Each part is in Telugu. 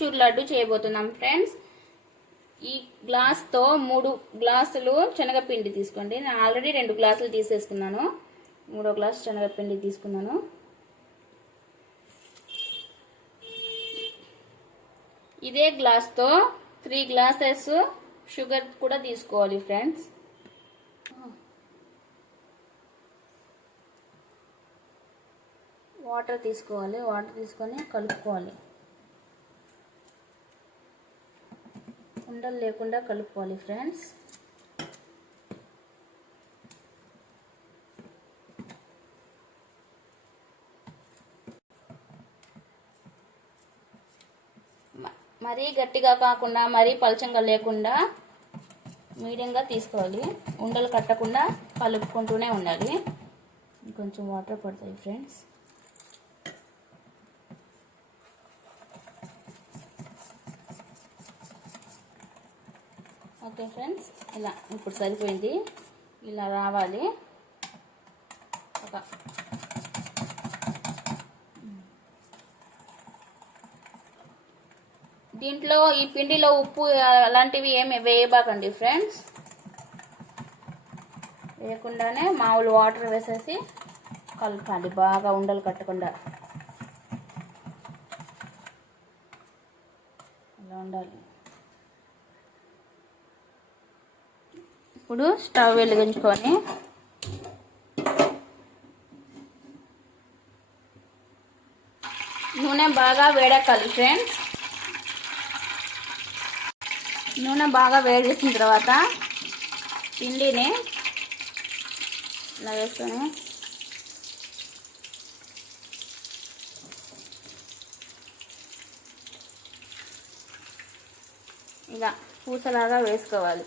చూర్ లడ్డు చేయబోతున్నాం ఫ్రెండ్స్. ఈ గ్లాస్తో 3 గ్లాసులు శనగపిండి తీసుకోండి. నేను ఆల్రెడీ 2 గ్లాసులు తీసేసుకున్నాను. 3వ గ్లాసు శనగపిండి తీసుకున్నాను. ఇదే గ్లాస్తో 3 గ్లాసెస్ షుగర్ కూడా తీసుకోవాలి ఫ్రెండ్స్. వాటర్ తీసుకోవాలి. వాటర్ తీసుకొని కలుపుకోవాలి. ఉండలు లేకుండా కలుపుకోవాలి ఫ్రెండ్స్. మరీ గట్టిగా కాకుండా మరీ పలచంగా లేకుండా మీడియంగా తీసుకోవాలి. ఉండలు కట్టకుండా కలుపుకుంటూనే ఉండాలి. కొంచెం వాటర్ పడతాయి ఫ్రెండ్స్. ఓకే ఫ్రెండ్స్, ఇలా ఇప్పుడు సరిపోయింది. ఇలా రావాలి. దీంట్లో ఈ పిండిలో ఉప్పు అలాంటివి ఏమి వేయబాకండి ఫ్రెండ్స్. వేయకుండానే మామూలు వాటర్ వేసేసి కలపాలి, బాగా ఉండలు కట్టకుండా. అలా ఉండాలి. ఇప్పుడు స్టవ్ వెలిగించుకొని నూనె బాగా వేడెక్కాలి ఫ్రెండ్స్. నూనె బాగా వేడి చేసిన తర్వాత పిండిని ఇలా వేసుకొని ఇలా పూసలాగా వేసుకోవాలి.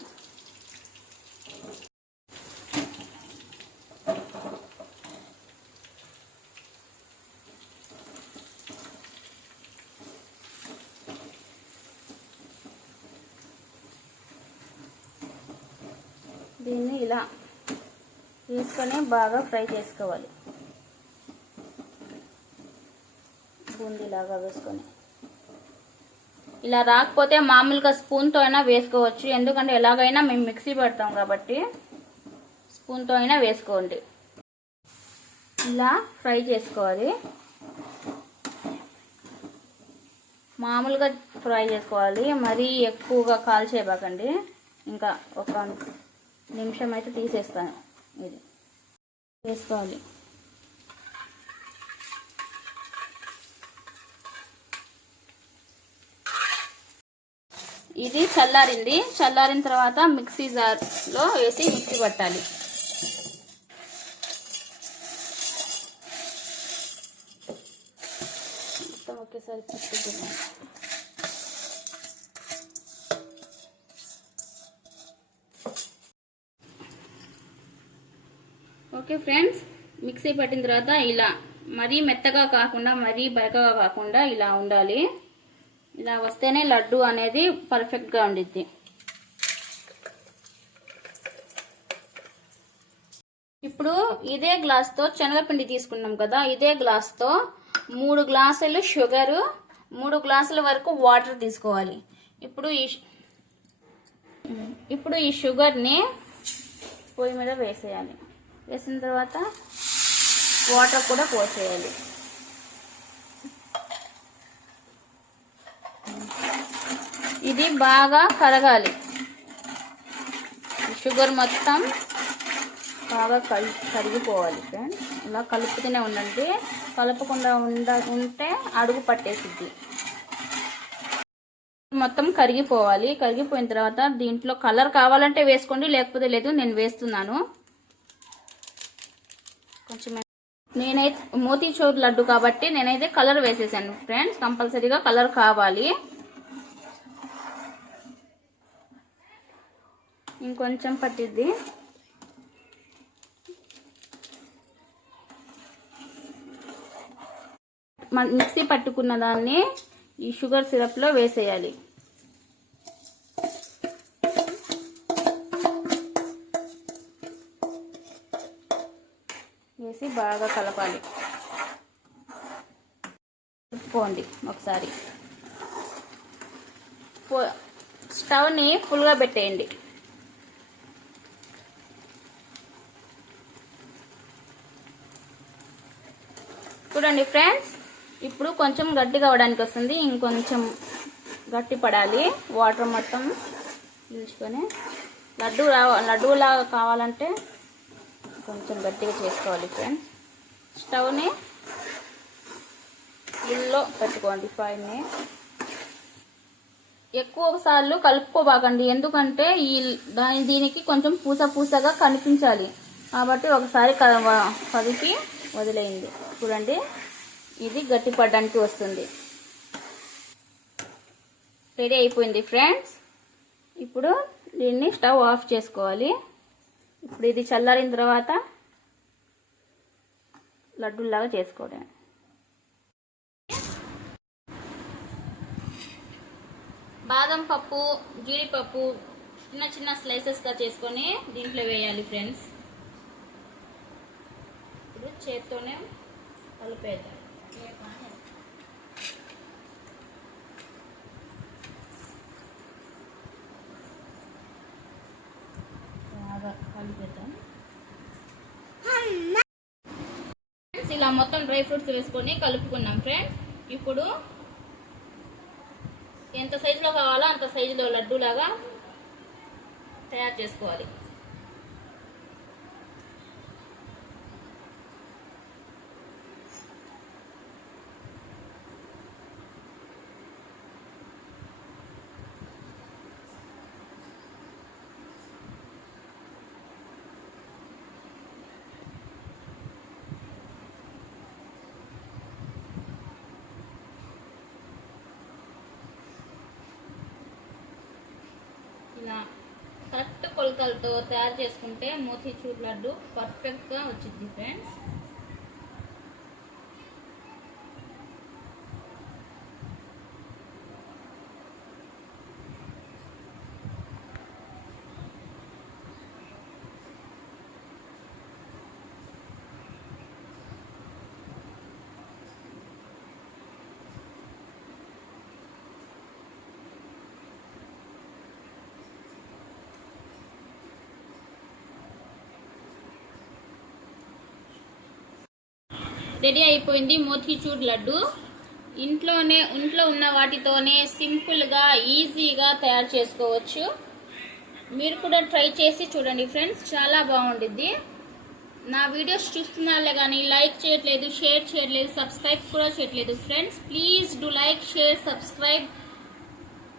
దీన్ని ఇలా తీసుకొని బాగా ఫ్రై చేసుకోవాలి. బూందీలాగా వేసుకొని ఇలా రాకపోతే మామూలుగా స్పూన్తో అయినా వేసుకోవచ్చు. ఎందుకంటే ఎలాగైనా మేము మిక్సీ పెడతాం కాబట్టి స్పూన్తో అయినా వేసుకోండి. ఇలా ఫ్రై చేసుకోవాలి. మామూలుగా ఫ్రై చేసుకోవాలి. మరీ ఎక్కువగా కాల్చేయబాకండి. ఇంకా 1 నిమిషం అయితే తీసేస్తాను. ఇది వేసుకోవాలి. ఇది చల్లారింది. చల్లారిన తర్వాత మిక్సీ జార్లో వేసి మిక్సీ పట్టాలి. మొత్తం ఒకేసారి పట్టుకుంటున్నాను. ఓకే ఫ్రెండ్స్, మిక్సీ పట్టిన తర్వాత ఇలా మరీ మెత్తగా కాకుండా మరీ బరకగా కాకుండా ఇలా ఉండాలి. ఇలా వస్తేనే లడ్డు అనేది పర్ఫెక్ట్గా ఉండిద్ది. ఇప్పుడు ఇదే గ్లాస్తో శనగపిండి తీసుకున్నాం కదా, ఇదే గ్లాస్తో 3 గ్లాసులు షుగరు, 3 గ్లాసుల వరకు వాటర్ తీసుకోవాలి. ఇప్పుడు ఈ షుగర్ని పొయ్యి మీద వేసేయాలి. వేసిన తర్వాత వాటర్ కూడా పోసేయాలి. ఇది బాగా కరగాలి. షుగర్ మొత్తం బాగా కరిగిపోవాలి ఫ్రెండ్స్. ఇలా కలుపుతూనే ఉండండి. కలపకుండా ఉంటే అడుగు పట్టేసిద్ది. మొత్తం కరిగిపోవాలి. కరిగిపోయిన తర్వాత దీంట్లో కలర్ కావాలంటే వేసుకోండి, లేకపోతే లేదు. నేను వేస్తున్నాను. కొంచెం నేనైతే మోతీచూర్ లడ్డు కాబట్టి నేనైతే కలర్ వేసేసాను ఫ్రెండ్స్. కంపల్సరీగా కలర్ కావాలి. ఇంకొంచెం పట్టిద్ది. మిక్సీ పట్టుకున్న దాన్ని ఈ షుగర్ సిరప్లో వేసేయాలి. వేసి బాగా కలపాలి. కలుపుకోండి ఒకసారి. స్టవ్ని ఫుల్గా పెట్టేయండి. చూడండి ఫ్రెండ్స్, ఇప్పుడు కొంచెం గట్టిగా అవ్వడానికి వస్తుంది. ఇంకొంచెం గట్టి పడాలి. వాటర్ మొత్తం పీల్చుకొని లడ్డూలాగా కావాలంటే కొంచెం గట్టిగా చేసుకోవాలి ఫ్రెండ్స్. స్టవ్ని ఫుల్లో పెట్టుకోండి. ఫైవ్ని ఎక్కువ సార్లు కలుపుకోబాకండి, ఎందుకంటే దీనికి కొంచెం పూసగా కనిపించాలి కాబట్టి ఒకసారి కదిపి వదిలేయండి. చూడండి, ఇది గట్టి పడడానికి వస్తుంది. రెడీ అయిపోయింది ఫ్రెండ్స్. ఇప్పుడు దీన్ని స్టవ్ ఆఫ్ చేసుకోవాలి. ఇప్పుడు ఇది చల్లారిన తర్వాత లడ్డూలాగా చేసుకోవడం. బాదం పప్పు, జీడిపప్పు చిన్న చిన్న స్లైసెస్గా చేసుకొని దీంట్లో వేయాలి ఫ్రెండ్స్. ఇప్పుడు చేత్తోనే కలిపేద్దాం. బాగా కలిపేద్దాం. ఇలా మొత్తం డ్రై ఫ్రూట్స్ వేసుకొని కలుపుకున్నాం ఫ్రెండ్స్. ఇప్పుడు ఎంత సైజులో కావాలో అంత సైజులో లడ్డూలాగా తయారు చేసుకోవాలి. ఇలా కరెక్ట్ కొలతలతో తయారు చేసుకుంటే మోతీచూర్ లడ్డు పర్ఫెక్ట్గా వచ్చింది ఫ్రెండ్స్. రెడీ అయిపోయింది మోతీచూర్ లడ్డు. ఇంట్లో ఉన్న వాటితోనే సింపుల్గా ఈజీగా తయారు చేసుకోవచ్చు. మీరు కూడా ట్రై చేసి చూడండి ఫ్రెండ్స్, చాలా బాగుంటుంది. నా వీడియోస్ చూస్తున్నారులే కానీ లైక్ చేయట్లేదు, షేర్ చేయట్లేదు, సబ్స్క్రైబ్ కూడా చేయట్లేదు friends. Please do like, share, subscribe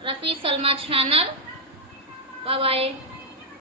Rafi Salma channel. Bye.